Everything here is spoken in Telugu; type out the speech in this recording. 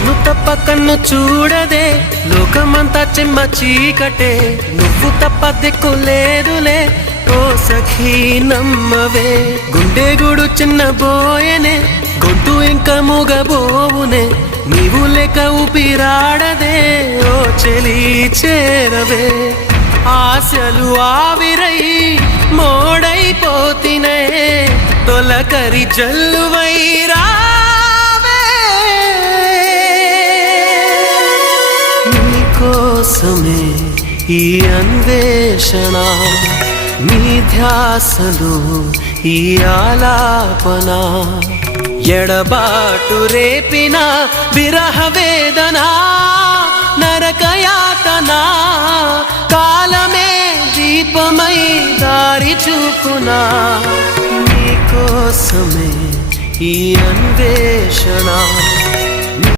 నిన్ను తప్ప కన్ను చూడదే లోకమంతా చెమ్మ చీకటే నువ్వు తప్ప దిక్కు లేదులే ఓ సఖీ నమ్మవే గుండె గుడు చిన్న బోయనే గొంతు ఇంకా మూగబోవునే నీవు లేక ఊపిరాడదే ఓ చెలి చేరవే ఆశలు ఆవిరై మోడైపోతినే తొలకరి జల్లువై రావే నీకోసమే ఈ అన్వేషణ నీ ధ్యాసలో ఈ ఆలాపన ఎడబాటు రేపిన విరహ వేదన నరకయాతన కాలమే దీపమై దారి చూపునా నీకోసమే ఈ అన్వేషణ